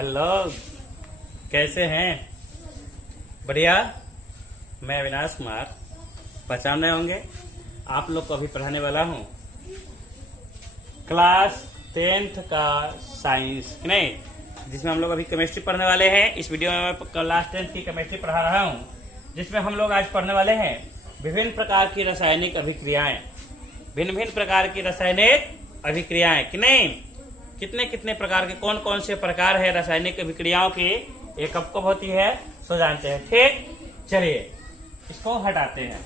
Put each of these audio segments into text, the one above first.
Hello, कैसे हैं? बढ़िया। मैं अविनाश कुमार, पहचान रहे होंगे। आप लोग को अभी पढ़ाने वाला हूँ क्लास 10th का साइंस, नहीं, जिसमें हम लोग अभी केमिस्ट्री पढ़ने वाले हैं। इस वीडियो में मैं क्लास 10th की केमिस्ट्री पढ़ा रहा हूँ, जिसमें हम लोग आज पढ़ने वाले हैं विभिन्न प्रकार की रासायनिक अभिक्रियाएं। भिन्न भिन्न प्रकार की रासायनिक अभिक्रियाएं कि नहीं, कितने कितने प्रकार के, कौन कौन से प्रकार है रासायनिक अभिक्रियाओं की, ये कब कब होती है, सो जानते हैं। ठीक, चलिए इसको हटाते हैं।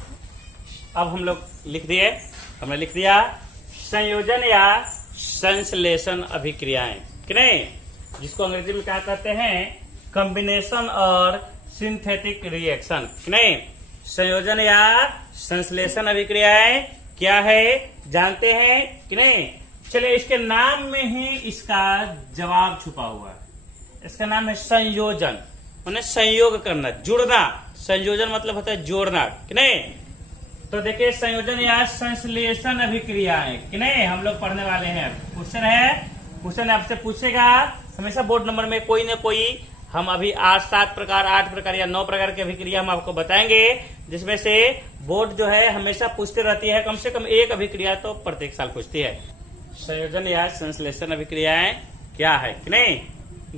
अब हम लोग हमने लिख दिया संयोजन या संश्लेषण अभिक्रियाएं कि नहीं, जिसको अंग्रेजी में क्या कहते हैं, कॉम्बिनेशन और सिंथेटिक रिएक्शन कि नहीं। संयोजन या संश्लेषण अभिक्रियाएं क्या है जानते हैं कि नहीं। चलिए, इसके नाम में ही इसका जवाब छुपा हुआ है। इसका नाम है संयोजन, माने संयोग करना, जुड़ना। संयोजन मतलब होता है जोड़ना कि नहीं। तो देखिए, संयोजन या संश्लेषण अभिक्रियाएं कि नहीं हम लोग पढ़ने वाले हैं। क्वेश्चन आपसे पूछेगा हमेशा बोर्ड नंबर में कोई ना कोई। हम अभी 8 प्रकार या 9 प्रकार की अभिक्रिया हम आपको बताएंगे, जिसमें से बोर्ड जो है हमेशा पूछते रहती है, कम से कम एक अभिक्रिया तो प्रत्येक साल पूछती है। संयोजन या संश्लेषण अभिक्रियाएं क्या है कि नहीं।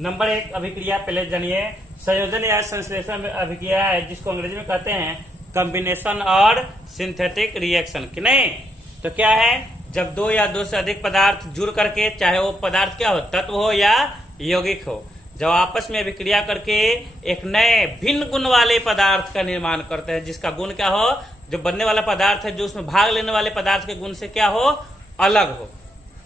नंबर 1 अभिक्रिया पहले जानिए। संयोजन या संश्लेषण अभिक्रिया है जिसको अंग्रेजी में कहते हैं कॉम्बिनेशन और सिंथेटिक रिएक्शन कि नहीं। तो क्या है, जब 2 या 2 से अधिक पदार्थ जुड़ करके, चाहे वो पदार्थ क्या हो, तत्व हो या यौगिक हो, जब आपस में अभिक्रिया करके एक नए भिन्न गुण वाले पदार्थ का निर्माण करते हैं, जिसका गुण क्या हो, जो बनने वाला पदार्थ है, जो उसमें भाग लेने वाले पदार्थ के गुण से क्या हो, अलग हो,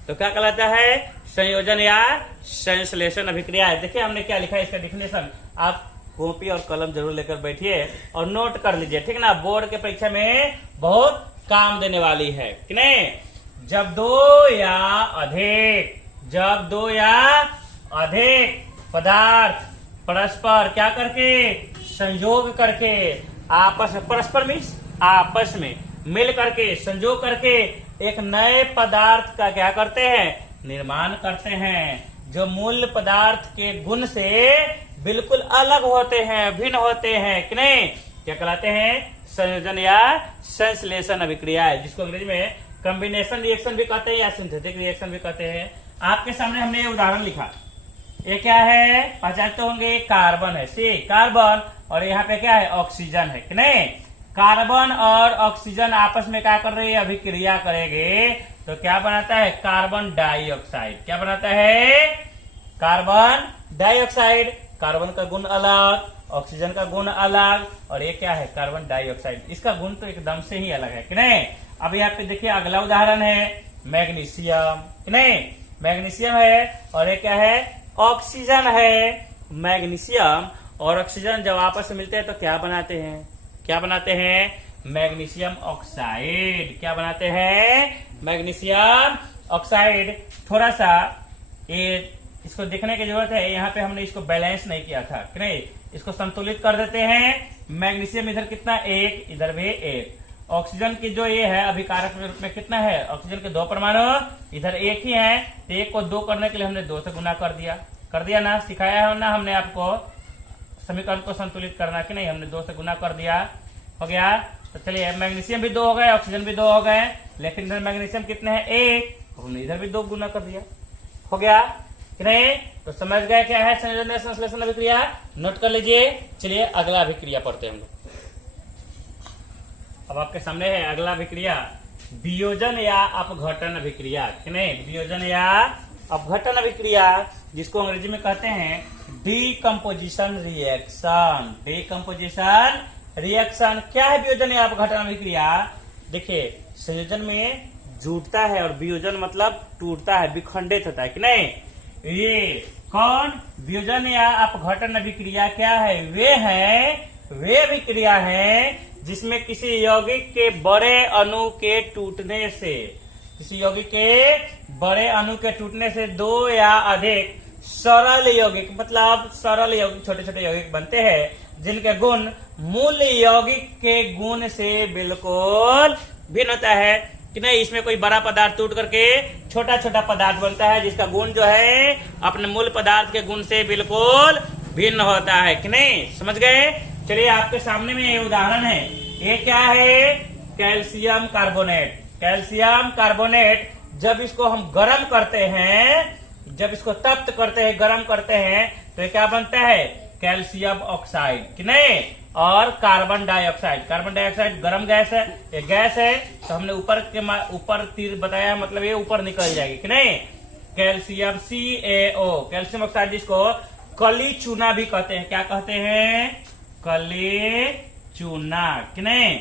तो क्या कहलाता है, संयोजन या संश्लेषण अभिक्रिया है। देखिए हमने क्या लिखा है इसका डिफिनेशन। आप कॉपी और कलम जरूर लेकर बैठिए और नोट कर लीजिए, ठीक ना। बोर्ड के परीक्षा में बहुत काम देने वाली है कि नहीं। जब दो या अधिक पदार्थ परस्पर क्या करके, संयोग करके, आपस में मिल करके, संयोग करके एक नए पदार्थ का क्या करते हैं, निर्माण करते हैं, जो मूल पदार्थ के गुण से बिल्कुल अलग होते हैं, भिन्न होते हैं कि नहीं। क्या कहलाते हैं, संयोजन या संश्लेषण अभिक्रिया है, जिसको अंग्रेजी में कॉम्बिनेशन रिएक्शन भी कहते हैं या सिंथेटिक रिएक्शन भी कहते हैं। आपके सामने हमने ये उदाहरण लिखा। ये क्या है, पहचानते होंगे, कार्बन है, कार्बन, और यहाँ पे क्या है, ऑक्सीजन है कि नहीं। कार्बन और ऑक्सीजन आपस में क्या कर रही है, अभिक्रिया करेंगे तो क्या बनाता है, कार्बन डाइऑक्साइड। क्या बनाता है, कार्बन डाइऑक्साइड। कार्बन का गुण अलग, ऑक्सीजन का गुण अलग, और ये क्या है, कार्बन डाइऑक्साइड। इसका गुण तो एकदम से ही अलग है कि नहीं। अब यहाँ पे देखिए अगला उदाहरण है मैग्नीशियम कि नहीं। मैग्नीशियम है और ये क्या है, ऑक्सीजन है। मैग्नीशियम और ऑक्सीजन जब आपस में मिलते हैं तो क्या बनाते हैं, मैग्नीशियम ऑक्साइड। क्या बनाते हैं, मैग्नीशियम ऑक्साइड। थोड़ा सा ये इसको देखने की जरूरत है, यहाँ पे हमने इसको बैलेंस नहीं किया था कि नहीं। इसको संतुलित कर देते हैं। मैग्नीशियम इधर कितना, 1, इधर भी 1। ऑक्सीजन की जो ये है अभिकारक रूप में कितना है, ऑक्सीजन के 2 परमाणु, इधर 1 ही है, तो 1 को 2 करने के लिए हमने 2 से गुना कर दिया ना। सिखाया है ना हमने आपको समीकरण को संतुलित करना कि नहीं, हमने 2 से गुना कर दिया, हो गया। तो चलिए, मैग्नीशियम भी 2 हो गए, ऑक्सीजन भी 2 हो गए, लेकिन इधर मैग्नीशियम कितने हैं, 1, हमने इधर भी 2 गुना कर दिया, हो गया कि नहीं। तो समझ गए क्या है संयोजन या संश्लेषण अभिक्रिया, नोट कर लीजिए। चलिए अगला अभिक्रिया पढ़ते हैं हम लोग। अब आपके सामने है अगला अभिक्रिया, वियोजन या अपघटन अभिक्रिया कि नहीं। वियोजन या अपघटन अभिक्रिया, जिसको अंग्रेजी में कहते हैं डीकम्पोजिशन रिएक्शन। क्या है वियोजन या अपघटन अभिक्रिया। देखिए, संयोजन में जुड़ता है और वियोजन मतलब टूटता है, विखंडित होता है कि नहीं। ये कौन, वियोजन या अपघटन अभिक्रिया क्या है, वे अभिक्रिया है जिसमें किसी यौगिक के बड़े अणु के टूटने से 2 या अधिक सरल यौगिक, मतलब सरल यौगिक, छोटे छोटे यौगिक बनते हैं, जिनके गुण मूल यौगिक के गुण से बिल्कुल भिन्न होता है। कि नहीं, इसमें कोई बड़ा पदार्थ टूट करके छोटा छोटा पदार्थ बनता है, जिसका गुण जो है अपने मूल पदार्थ के गुण से बिल्कुल भिन्न होता है कि नहीं, समझ गए। चलिए आपके सामने में ये उदाहरण है, ये क्या है, कैल्शियम कार्बोनेट। कैल्शियम कार्बोनेट जब इसको हम गर्म करते हैं, जब इसको तप्त करते हैं, गर्म करते हैं, तो ये क्या बनता है, कैल्शियम ऑक्साइड कि नहीं, और कार्बन डाइऑक्साइड। कार्बन डाइऑक्साइड गर्म गैस है, ये गैस है, तो हमने ऊपर तीर बताया, मतलब ये ऊपर निकल जाएगी कि नहीं। कैल्शियम CaO, कैल्शियम ऑक्साइड, जिसको कली चूना भी कहते हैं। क्या कहते हैं, कली चूना कि नहीं।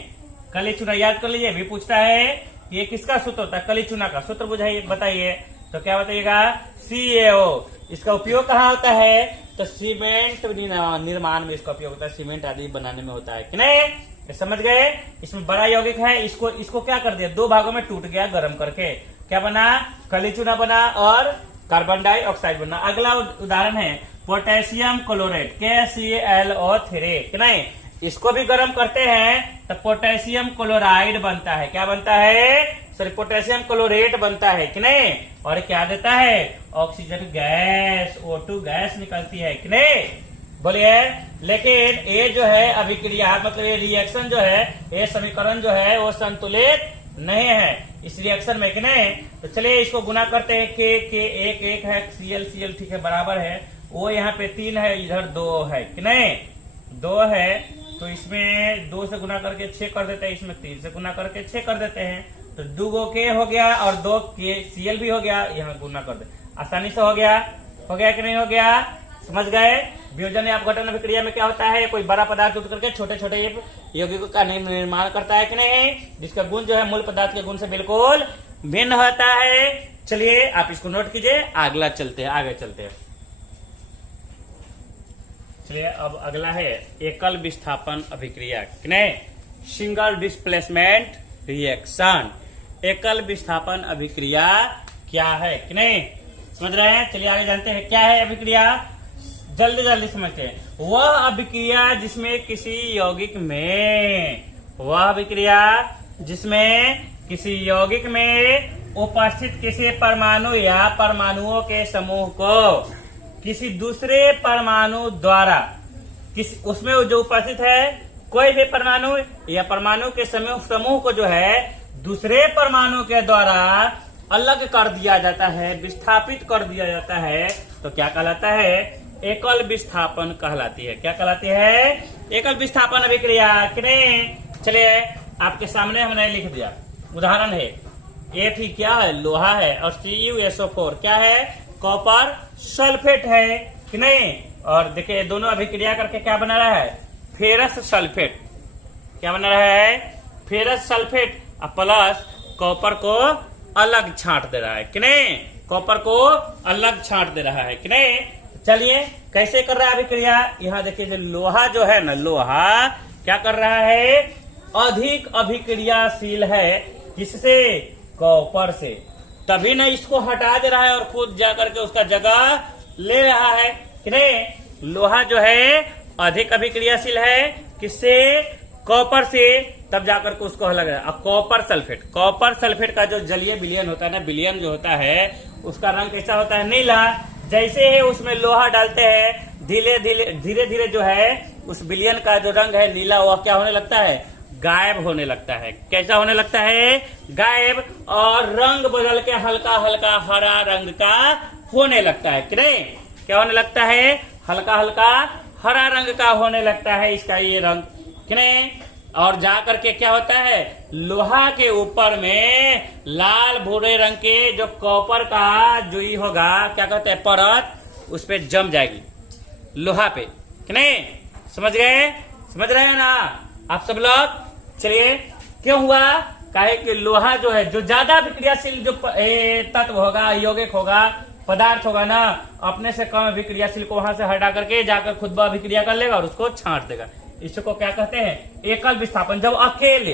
कली चूना याद कर लीजिए, भी पूछता है ये किसका सूत्र होता है, कली चूना का सूत्र बुझाइए, बताइए। तो क्या बताइएगा, CaO। इसका उपयोग कहाँ होता है, तो सीमेंट निर्माण में इसका उपयोग होता है, सीमेंट आदि बनाने में होता है कि नहीं, ये समझ गए। इसमें बड़ा यौगिक है, इसको क्या कर दिया, दो भागों में टूट गया गर्म करके, क्या बना, कली चूना बना और कार्बन डाइऑक्साइड बना। अगला उदाहरण है पोटेशियम क्लोरेट, KClO3 कि नहीं। इसको भी गर्म करते हैं तो पोटेशियम क्लोराइड बनता है, क्या बनता है, सॉरी पोटेशियम क्लोरेट बनता है कि नहीं, और क्या देता है, ऑक्सीजन गैस, O2 गैस निकलती है कि नहीं, बोलिए। लेकिन ये जो है अभिक्रिया, मतलब ये रिएक्शन जो है, ये समीकरण जो है वो संतुलित नहीं है इस रिएक्शन में कि नहीं। तो चलिए इसको गुना करते हैं, के एक है, Cl ठीक है बराबर है, वो यहाँ पे 3 है, इधर 2 है कि नहीं, 2 है, तो इसमें 2 से गुना करके 6 कर देते हैं, इसमें 3 से गुना करके 6 कर देते हैं, तो 2 K हो गया और 2 Cl भी हो गया, यहाँ गुना कर दे, आसानी से हो गया कि नहीं हो गया, समझ गए। वियोजन या अपघटन अभिक्रिया में क्या होता है, कोई बड़ा पदार्थ टूट करके छोटे छोटे यौगिकों का निर्माण करता है कि नहीं, जिसका गुण जो है मूल पदार्थ के गुण से बिल्कुल भिन्न होता है। चलिए आप इसको नोट कीजिए, अगला चलते हैं, आगे चलते हैं। चलिए अब अगला है एकल विस्थापन अभिक्रिया कि नहीं, सिंगल डिस्प्लेसमेंट रिएक्शन। एकल विस्थापन अभिक्रिया क्या है कि नहीं, समझ रहे हैं। चलिए आगे जानते हैं क्या है अभिक्रिया, जल्दी जल्दी समझते हैं। वह अभिक्रिया जिसमें किसी यौगिक में, वह अभिक्रिया जिसमें किसी यौगिक में उपस्थित किसी परमाणु या परमाणुओं के समूह को किसी दूसरे परमाणु द्वारा, उसमें जो उपस्थित है कोई भी परमाणु या परमाणु के समूह को जो है दूसरे परमाणु के द्वारा अलग कर दिया जाता है, विस्थापित कर दिया जाता है, तो क्या कहलाता है, एकल विस्थापन कहलाती है। क्या कहलाती है, एकल विस्थापन अभिक्रिया कि नहीं। चलिए आपके सामने हमने लिख दिया, उदाहरण है, Fe क्या है, लोहा है, और CuSO4 क्या है, कॉपर सल्फेट है कि नहीं। और देखिए दोनों अभिक्रिया करके क्या बना रहा है, फेरस सल्फेट, क्या बना रहा है, फेरस सल्फेट, प्लस कॉपर को अलग छांट दे रहा है कि नहीं, कॉपर को अलग छांट दे रहा है कि नहीं। चलिए कैसे कर रहा है अभिक्रिया, यहाँ देखिए जो लोहा जो है ना, लोहा क्या कर रहा है, अधिक अभिक्रियाशील है, किससे, कॉपर से, तभी ना इसको हटा दे रहा है और खुद जाकर के उसका जगह ले रहा है कि नहीं। लोहा जो है अधिक अभिक्रियाशील है, किससे, कॉपर से, तब जाकर के उसको अलग है। अब कॉपर सल्फेट का जो जलीय विलयन होता है ना, विलयन जो होता है उसका रंग कैसा होता है, नीला। जैसे ही उसमें लोहा डालते हैं धीरे धीरे जो है उस विलयन का जो रंग है नीला, वह क्या होने लगता है, गायब होने लगता है। कैसा होने लगता है, गायब, और रंग बदल के हल्का हल्का हरा रंग का होने लगता है कि नहीं। क्या होने लगता है, हल्का हल्का हरा रंग का होने लगता है इसका ये रंग कि नहीं। और जाकर के क्या होता है, लोहा के ऊपर में लाल भूरे रंग के जो कॉपर का जो ही होगा, क्या कहते हैं, परत, उस पे जम जाएगी लोहा पे कि नहीं, समझ गए, समझ रहे हैं ना आप सब लोग। चलिए क्यों हुआ, काहे कि लोहा जो है, जो ज्यादा अभिक्रियाशील जो तत्व होगा, यौगिक होगा, पदार्थ होगा ना, अपने से कम अभिक्रियाशील को वहां से हटा करके जाकर खुद अभिक्रिया कर लेगा और उसको छांट देगा। इसको क्या कहते हैं, एकल विस्थापन। जब अकेले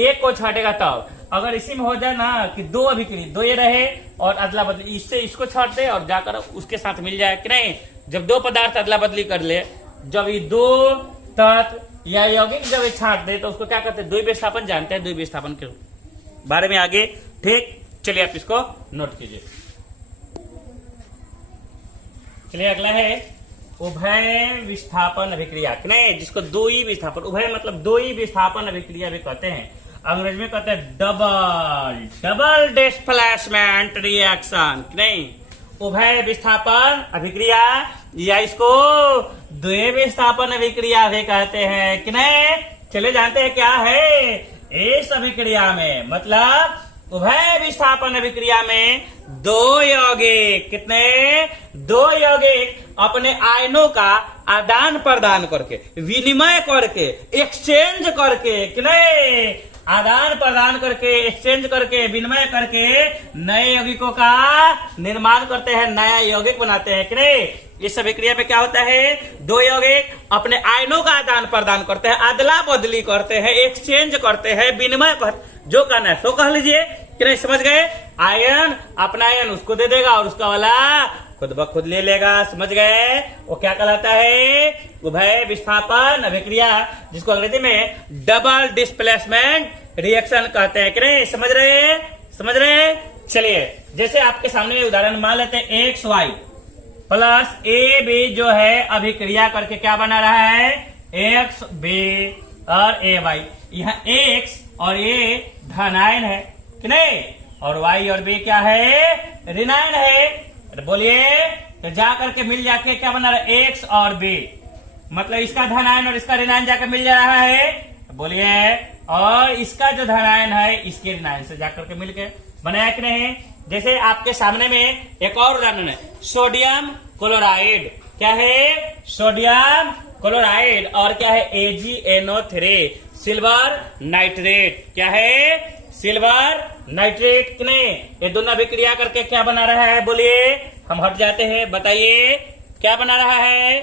एक को छाटेगा तब, अगर इसी में हो जाए ना कि दो अभिक्रिया, दो ये रहे और अदला बदली, इससे इसको छाट दे और जाकर उसके साथ मिल जाए कि नहीं। जब दो पदार्थ अदला बदली कर ले, जब ये दो तत्व या यौगिक जब ये छाट दे, तो उसको क्या कहते हैं, द्विविस्थापन। जानते हैं द्विविस्थापन क्यों, बारे में आगे। ठीक, चलिए आप इसको नोट कीजिए। चलिए अगला है उभय विस्थापन अभिक्रिया, नहीं जिसको द्वयी विस्थापन, उभय मतलब द्वयी विस्थापन अभिक्रिया भी कहते हैं, अंग्रेजी में कहते हैं डबल डिस्प्लेसमेंट रिएक्शन, नहीं उभय विस्थापन अभिक्रिया या इसको द्वय विस्थापन अभिक्रिया भी कहते हैं कि नहीं। चलिए जानते हैं क्या है इस अभिक्रिया में, मतलब उभय विस्थापन अभिक्रिया में दो यौगिक, कितने, दो यौगिक अपने आयनों का आदान प्रदान करके, विनिमय करके, एक्सचेंज करके, कि नहीं आदान प्रदान करके, एक्सचेंज करके, विनिमय करके नए यौगिकों का निर्माण करते हैं, नया यौगिक बनाते हैं कि नहीं। इस अभिक्रिया में क्या होता है, दो यौगिक अपने आयनों का आदान प्रदान करते हैं, अदला बदली करते हैं, एक्सचेंज करते हैं, विनिमय कर, जो करना है सो कह लीजिए कि नहीं, समझ गए। आयन अपना आयन उसको दे देगा और उसका वाला खुद ब खुद ले लेगा, समझ गए। वो क्या कहलाता है, उभय विस्थापन अभिक्रिया, जिसको अंग्रेजी में डबल डिस्प्लेसमेंट रिएक्शन कहते हैं कि नहीं, समझ रहे, समझ रहे। चलिए जैसे आपके सामने उदाहरण मान लेते हैं, x y plus a b जो है अभिक्रिया करके क्या बना रहा है, एक्स बी और ए वाई। यहाँ एक्स और ए धनायन है कि नहीं, और वाई और बी क्या है, ऋणायन है। बोलिए तो जा करके मिल जाके क्या बना रहा है, एक्स और बी, मतलब इसका धनायन और इसका ऋणायन जाकर मिल जा रहा है। बोलिए, और इसका जो धनायन है इसके ऋणायन से जाकर के मिलके बनाया कि नहीं। जैसे आपके सामने में एक और उदाहरण है, सोडियम क्लोराइड, क्या है, सोडियम क्लोराइड, और क्या है, AgNO3, सिल्वर नाइट्रेट, क्या है, सिल्वर नाइट्रेट, नहीं ये दोनों अभिक्रिया करके क्या बना रहा है, बोलिए। हम हट जाते हैं, बताइए क्या बना रहा है,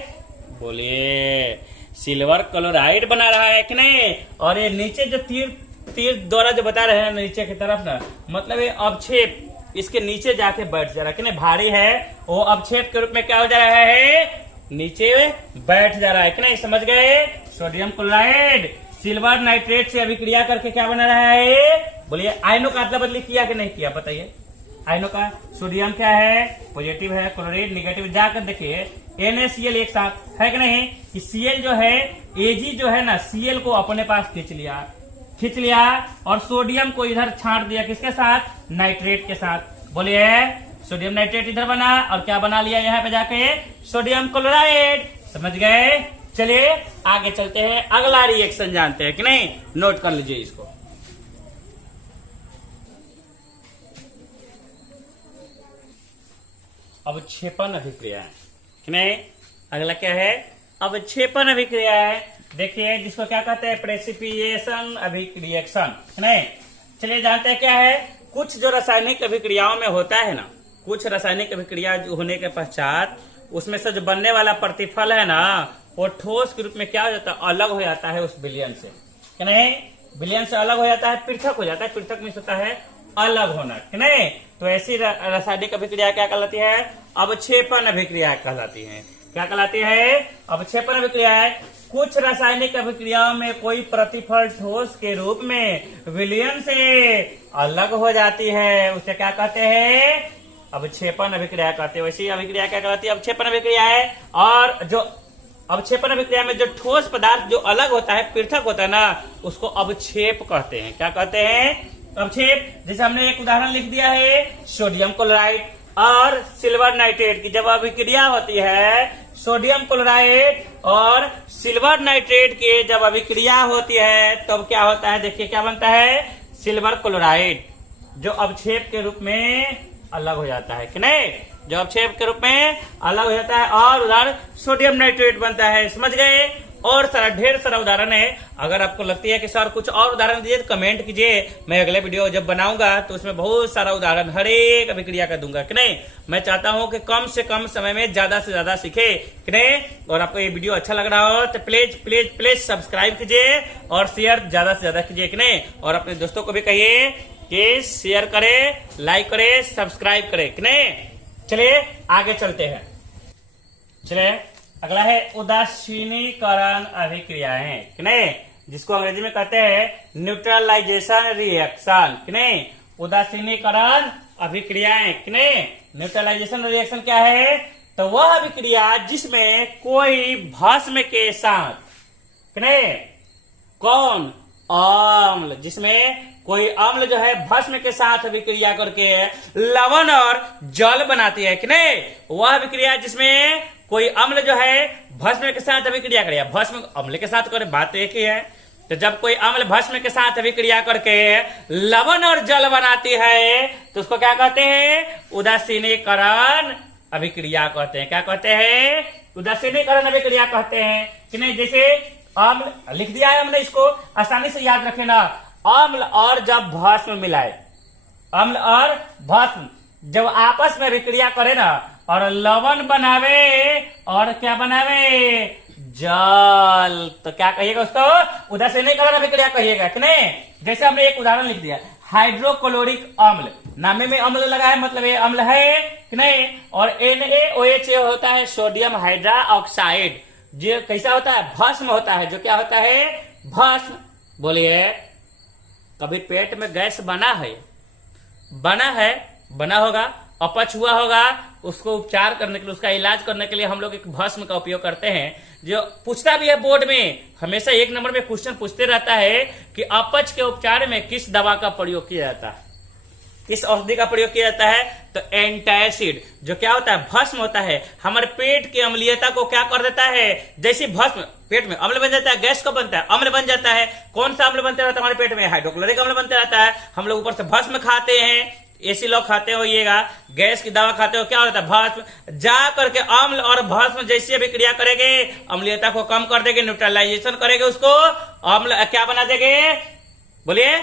बोलिए सिल्वर क्लोराइड बना रहा है कि नहीं। और ये नीचे जो तीर द्वारा जो बता रहे हैं नीचे की तरफ ना, मतलब ये अवक्षेप इसके नीचे जाके बैठ जा रहा है कि नहीं, भारी है वो अवक्षेप के रूप में क्या हो जा रहा है, नीचे बैठ जा रहा है कि नहीं, समझ गए। सोडियम क्लोराइड सिल्वर नाइट्रेट से अभिक्रिया करके क्या बना रहा है, बोलिए। आयनों का अदला बदली किया कि नहीं किया, बताइए। आयनों का सोडियम क्या है, पॉजिटिव है, क्लोराइड निगेटिव, जाकर देखिए NaCl एक साथ है कि नहीं, कि Cl जो है Ag जो है ना, Cl को अपने पास खींच लिया और सोडियम को इधर छांट दिया, किसके साथ, नाइट्रेट के साथ। बोलिए सोडियम नाइट्रेट इधर बना और क्या बना लिया यहाँ पे जाके, सोडियम क्लोराइड, समझ गए। चलिए आगे चलते हैं, अगला रिएक्शन जानते हैं कि नहीं, नोट कर लीजिए इसको। अवक्षेपण अभिक्रिया कि नहीं, अगला क्या है, अवक्षेपण अभिक्रिया है। देखिए जिसको क्या कहते हैं, प्रेसिपिटेशन रिएक्शन, नहीं। चलिए जानते हैं क्या है, कुछ जो रासायनिक अभिक्रियाओं में होता है ना, कुछ रासायनिक अभिक्रिया होने के पश्चात उसमें से जो बनने वाला प्रतिफल है ना, वो ठोस के रूप में क्या हो जाता है, अलग हो जाता है उस विलयन से, कि नहीं, विलयन से अलग हो जाता है, पृथक हो जाता है। पृथक में होता है अलग होना, कि नहीं। तो ऐसी रासायनिक अभिक्रिया क्या कहलाती है, अवक्षेपण अभिक्रिया कहलाती है। क्या कहलाती है, अवक्षेपण अभिक्रिया। कुछ रासायनिक अभिक्रियाओं में कोई प्रतिफल ठोस के रूप में विलयन से अलग हो जाती है, उसे क्या कहते हैं, अवक्षेपण अभिक्रिया कहते हैं। वैसी अभिक्रिया क्या कहलाती है, अवक्षेपण अभिक्रिया है। और जो अवक्षेपण अभिक्रिया में जो ठोस पदार्थ जो अलग होता है, पृथक होता है ना, उसको अवक्षेप कहते हैं। क्या कहते हैं, अवक्षेप। जैसे हमने एक उदाहरण लिख दिया है, सोडियम क्लोराइड और सिल्वर नाइट्रेट की जब अभिक्रिया होती है, सोडियम क्लोराइड और सिल्वर नाइट्रेट की जब अभिक्रिया होती है तब क्या होता है, देखिए क्या बनता है, सिल्वर क्लोराइड, जो अवक्षेप के रूप में अलग हो जाता है कि नहीं, जो अवक्षेप के रूप में अलग हो जाता है, और उदाहरण सोडियम नाइट्रेट बनता है, समझ गए। और सारा ढेर सारा उदाहरण है। अगर आपको लगती है कि सर कुछ और उदाहरण दीजिए तो कमेंट कीजिए, मैं अगले वीडियो जब बनाऊंगा तो उसमें बहुत सारा उदाहरण हर एक अभिक्रिया का दूंगा कि नहीं। मैं चाहता हूं कि कम से कम समय में ज्यादा से ज्यादा सीखे कि नहीं। और आपको ये वीडियो अच्छा लग रहा हो तो प्लीज प्लीज प्लीज सब्सक्राइब कीजिए और शेयर ज्यादा से ज्यादा कीजिए कि नहीं। और अपने दोस्तों को भी कहिए कि शेयर करे, लाइक करे, सब्सक्राइब करे कि नहीं। चलिए आगे चलते हैं। चलिए अगला है उदासीनीकरण अभिक्रियाएं कि नहीं। जिसको अंग्रेजी में कहते हैं न्यूट्रलाइजेशन रिएक्शन, कि नहीं, उदासीनीकरण अभिक्रियाएं, कि नहीं। न्यूट्रलाइजेशन रिएक्शन क्या है, तो वह अभिक्रिया जिसमें कोई भस्म के साथ, कि नहीं, कौन, अम्ल, जिसमें कोई अम्ल जो है भस्म के साथ अभिक्रिया करके लवण और जल बनाती है, कि नहीं, वह अभिक्रिया जिसमें कोई अम्ल जो है भस्म के साथ अभिक्रिया करे, भस्म अम्ल के साथ करे, बात एक ही है। तो जब कोई अम्ल भस्म के साथ अभिक्रिया करके लवण और जल बनाती है तो उसको क्या कहते हैं, उदासीनीकरण अभिक्रिया कहते हैं। क्या कहते हैं, उदासीनीकरण अभिक्रिया कहते हैं, कि नहीं। जैसे अम्ल लिख दिया है हमने, इसको आसानी से याद रखे ना। अम्ल और जब भस्म मिलाए, अम्ल और भस्म जब आपस में अभिक्रिया करे ना और लवण बनावे और क्या बनावे, जल, तो क्या कहिएगा उसको, उदासीनीकरण अभिक्रिया कहिएगा, कि नहीं। जैसे हमने एक उदाहरण लिख दिया, हाइड्रोक्लोरिक अम्ल, नामे में अम्ल लगा है, मतलब ये अम्ल है, कि नहीं। और NaOH होता है सोडियम हाइड्रा ऑक्साइड, जो कैसा होता है, भस्म होता है, जो क्या होता है, भस्म। बोलिए, कभी पेट में गैस बना है, बना होगा, अपच हुआ होगा, उसको उपचार करने के लिए, उसका इलाज करने के लिए हम लोग एक भस्म का उपयोग करते हैं। जो पूछता भी है बोर्ड में, हमेशा 1 नंबर में क्वेश्चन पूछते रहता है कि अपच के उपचार में किस दवा का प्रयोग किया जाता है, किस औषधि का प्रयोग किया जाता है, तो एंटासिड, जो क्या होता है, भस्म होता है, हमारे पेट की अम्लीयता को क्या कर देता है। जैसे भस्म पेट में अम्ल बन जाता है, गैस को बनता है, अम्ल बन जाता है। कौन सा अम्ल बनते रहता है हमारे पेट में, हाइड्रोक्लोरिक अम्ल बनते रहता है। हम लोग ऊपर से भस्म खाते हैं, ऐसी लोग खाते होइएगा, गैस की दवा खाते हो, क्या होता है, भस्म जा करके अम्ल और भस्म जैसी अभिक्रिया करेंगे, अम्लीयता को कम कर देंगे, न्यूट्रलाइजेशन करेंगे, उसको अम्ल क्या बना देंगे, बोलिए,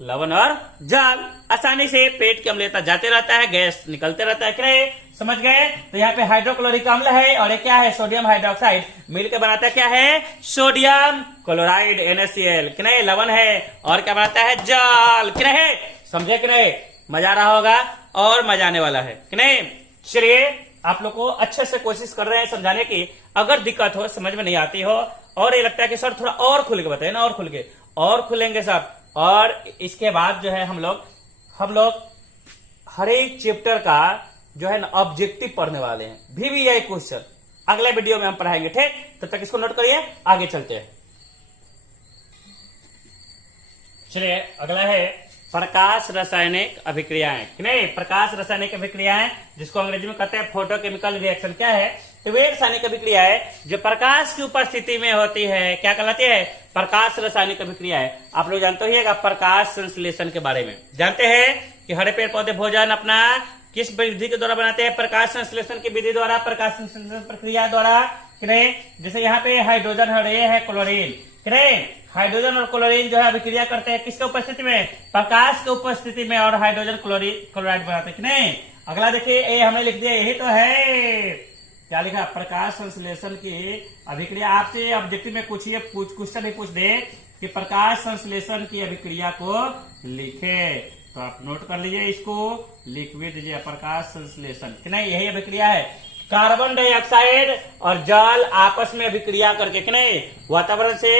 लवण और जल। आसानी से पेट की अम्लीयता जाते रहता है, गैस निकलते रहता है, कि नहीं, समझ गए। तो यहाँ पे हाइड्रोक्लोरिक अम्ल है और ये क्या है, सोडियम हाइड्रोक्साइड, मिलकर बनाता है क्या है, सोडियम क्लोराइड NaCl, कि नहीं, लवण है, और क्या बनाता है, जल, कि नहीं। समझे कि नहीं, मजा आ रहा होगा और मजा आने वाला है, कि नहीं। चलिए, आप लोग को अच्छे से कोशिश कर रहे हैं समझाने की। अगर दिक्कत हो, समझ में नहीं आती हो और ये लगता है कि सर थोड़ा और खुल के बताए ना, और खुल के, और खुलेंगे सब। और इसके बाद जो है हम लोग हर एक चैप्टर का जो है ना ऑब्जेक्टिव पढ़ने वाले हैं, VVI क्वेश्चन अगले वीडियो में हम पढ़ाएंगे, ठीक। तब तक इसको नोट करिए, आगे चलते हैं। चलिए, अगला है प्रकाश रासायनिक अभिक्रियाएं, कि नहीं, प्रकाश रासायनिक अभिक्रियाएं, जिसको अंग्रेजी में कहते हैं फोटोकेमिकल रिएक्शन। क्या है, तो वे रासायनिक अभिक्रिया है जो प्रकाश की उपस्थिति में होती है। क्या कहलाती है, प्रकाश रासायनिक अभिक्रिया है। आप लोग जानते होइएगा प्रकाश संश्लेषण के बारे में, जानते हैं कि हरे पेड़ पौधे भोजन अपना किस विधि के द्वारा बनाते हैं, प्रकाश संश्लेषण की विधि द्वारा, प्रकाश संश्लेषण प्रक्रिया द्वारा, कि नहीं। जैसे यहाँ पे हाइड्रोजन और ये है क्लोरीन, कि नहीं, हाइड्रोजन और क्लोरीन जो है अभिक्रिया करते हैं किसके उपस्थिति में, प्रकाश के उपस्थिति में, और हाइड्रोजन क्लोराइड बनाते हैं, कि नहीं। अगला देखिए, ये हमने लिख दिया, यही तो है, क्या लिखा, प्रकाश संश्लेषण की अभिक्रिया। आपसे ऑब्जेक्टिव में पूछिए, क्वेश्चन ही पूछ दे कि प्रकाश संश्लेषण की अभिक्रिया को लिखे, तो आप नोट कर लीजिए, इसको लिख भी दीजिए, प्रकाश संश्लेषण, कि नहीं, यही अभिक्रिया है। कार्बन डाइऑक्साइड और जल आपस में अभिक्रिया करके, कि नहीं, वातावरण से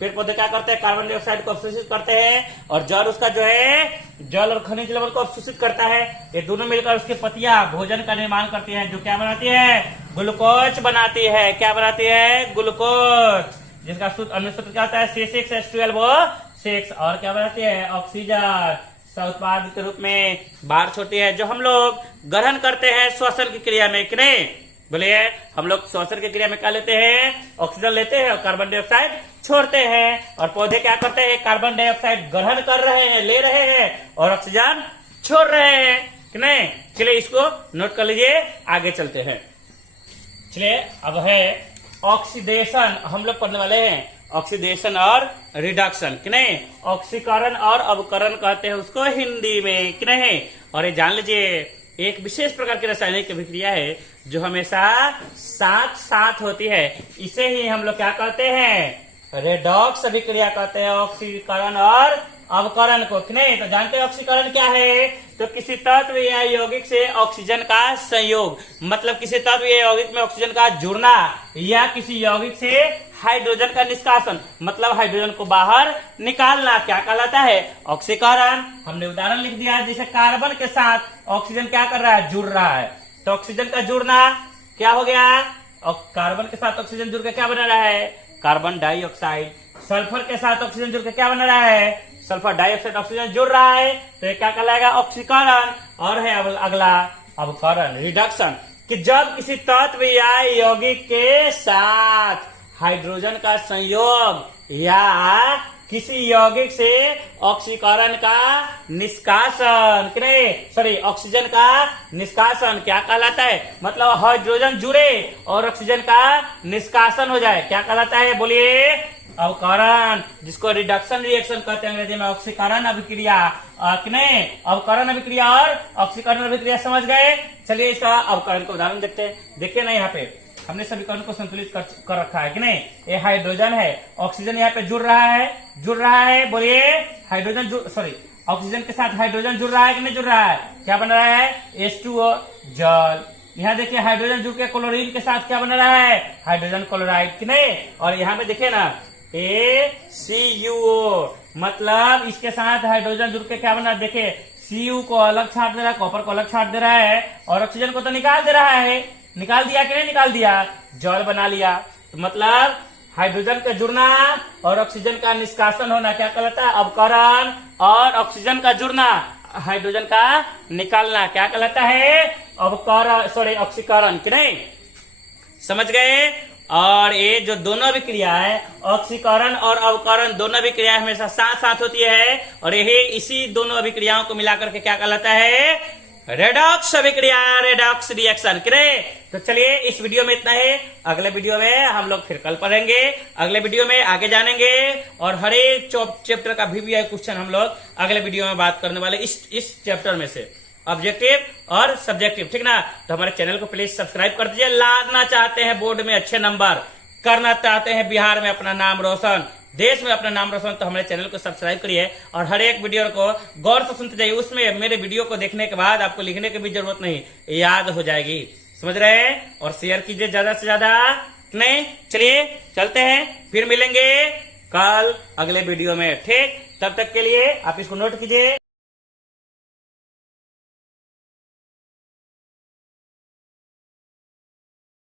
पेड़ पौधे क्या करते हैं, कार्बन डाइऑक्साइड को अवशोषित करते हैं, और जल उसका जो है, जल और खनिज लवण को अवशोषित करता है। ये दोनों मिलकर उसकी पत्तियां भोजन का निर्माण करती हैं, जो क्या बनाती है, ग्लूकोज बनाती है। क्या बनाती है, ग्लूकोज, जिसका अन्य सूत्र क्या होता है, C6H12O6, और क्या बनाती है, ऑक्सीजन उत्पाद के रूप में बाहर छोड़ती है, जो हम लोग ग्रहण करते हैं श्वसन की क्रिया में, कि नहीं। बोलिए, हम लोग श्वसन की क्रिया में क्या लेते हैं, ऑक्सीजन लेते हैं और कार्बन डाइऑक्साइड छोड़ते हैं, और पौधे क्या करते हैं, कार्बन डाइऑक्साइड ग्रहण कर रहे हैं, ले रहे हैं, और ऑक्सीजन छोड़ रहे हैं, कि नहीं। चलिए, इसको नोट कर लीजिए, आगे चलते हैं। चलिए, अब है ऑक्सीडेशन, हम लोग पढ़ने वाले हैं ऑक्सीडेशन और रिडक्शन, कि नहीं, ऑक्सीकरण और अवकरण कहते हैं उसको हिंदी में, कि नहीं। और ये जान लीजिए, एक विशेष प्रकार की रासायनिक अभिक्रिया है जो हमेशा साथ साथ होती है, इसे ही हम लोग क्या कहते हैं, रेडॉक्स अभिक्रिया कहते हैं, ऑक्सीकरण और अवकरण को, कि नहीं। तो जानते हैं ऑक्सीकरण क्या है, तो किसी तत्व या यौगिक से ऑक्सीजन का संयोग, मतलब किसी तत्व या यौगिक में ऑक्सीजन का जुड़ना, या किसी यौगिक से हाइड्रोजन का निष्कासन, मतलब हाइड्रोजन को बाहर निकालना, क्या कहलाता है? ऑक्सीकरण। हमने उदाहरण लिख दिया है, जैसे कार्बन के साथ ऑक्सीजन क्या कर रहा है? जुड़ रहा है। तो ऑक्सीजन का जुड़ना क्या हो गया? और कार्बन के साथ ऑक्सीजन जुड़ के क्या बना रहा है? Carbon dioxide. सल्फर के साथ ऑक्सीजन जुड़ के क्या बना रहा है? Sulphur dioxide. ऑक्सीजन जुड़ रहा है तो ये क्या कहलाएगा? ऑक्सीकरण। और है अब अगला अवकरण, रिडक्शन, कि जब किसी तत्व या यौगिक के साथ हाइड्रोजन का संयोग या किसी यौगिक से ऑक्सीकरण का निष्कासन, ऑक्सीजन का निष्कासन क्या कहलाता है? मतलब हाइड्रोजन जुड़े और ऑक्सीजन का निष्कासन हो जाए, क्या कहलाता है? बोलिए, अवकरण, जिसको रिडक्शन रिएक्शन कहते हैं अंग्रेजी में। ऑक्सीकरण अभिक्रिया, अवकरण अभिक्रिया और ऑक्सीकरण अभिक्रिया, समझ गए? चलिए इसका अवकरण का उदाहरण देखते हैं। देखिए ना, यहाँ पे हमने समीकरण को संतुलित कर रखा है कि नहीं? ये हाइड्रोजन है, ऑक्सीजन यहाँ पे जुड़ रहा है, बोलिए, ऑक्सीजन के साथ हाइड्रोजन जुड़ रहा है कि नहीं जुड़ रहा है? क्या बन रहा है? H2O, जल। यहाँ देखिए हाइड्रोजन जुड़ के क्लोरीन के साथ क्या बन रहा है? हाइड्रोजन क्लोराइड, कि नहीं? और यहाँ पे देखिए ना, ACuO, मतलब इसके साथ हाइड्रोजन जुड़ के क्या बना? देखिए Cu को अलग छाट दे रहा है, कॉपर को अलग छाट दे रहा है, और ऑक्सीजन को तो निकाल दे रहा है। निकाल दिया कि नहीं निकाल दिया? जल बना लिया। तो मतलब हाइड्रोजन का जुड़ना और ऑक्सीजन का निष्कासन होना क्या कहलाता है? अवकरण। और ऑक्सीजन का जुड़ना, हाइड्रोजन का निकालना क्या कहलाता है? अवकरण, ऑक्सीकरण, कि नहीं? समझ गए? और ये जो दोनों अभिक्रिया है, ऑक्सीकरण और अवकरण, दोनों अभिक्रिया हमेशा साथ साथ होती है, और यही इसी दोनों अभिक्रियाओं को मिलाकर के क्या कहलाता है? रेडॉक्स अभिक्रिया, रेडॉक्स रिएक्शन। तो चलिए इस वीडियो में इतना ही। अगले वीडियो में हम लोग फिर कल पढ़ेंगे। अगले वीडियो में आगे जानेंगे और हर एक चैप्टर का भी क्वेश्चन हम लोग अगले वीडियो में बात करने वाले इस चैप्टर में से, ऑब्जेक्टिव और सब्जेक्टिव, ठीक ना? तो हमारे चैनल को प्लीज सब्सक्राइब कर दीजिए। लाना चाहते हैं बोर्ड में अच्छे नंबर, करना चाहते हैं बिहार में अपना नाम रोशन, देश में अपना नाम रोशन, तो हमारे चैनल को सब्सक्राइब करिए और हर एक वीडियो को गौर से सुनते जाइए। उसमें मेरे वीडियो को देखने के बाद आपको लिखने की भी जरूरत नहीं, याद हो जाएगी। समझ रहे हैं? और शेयर कीजिए ज्यादा से ज्यादा, नहीं? चलिए चलते हैं, फिर मिलेंगे कल अगले वीडियो में, ठीक? तब तक के लिए आप इसको नोट कीजिए।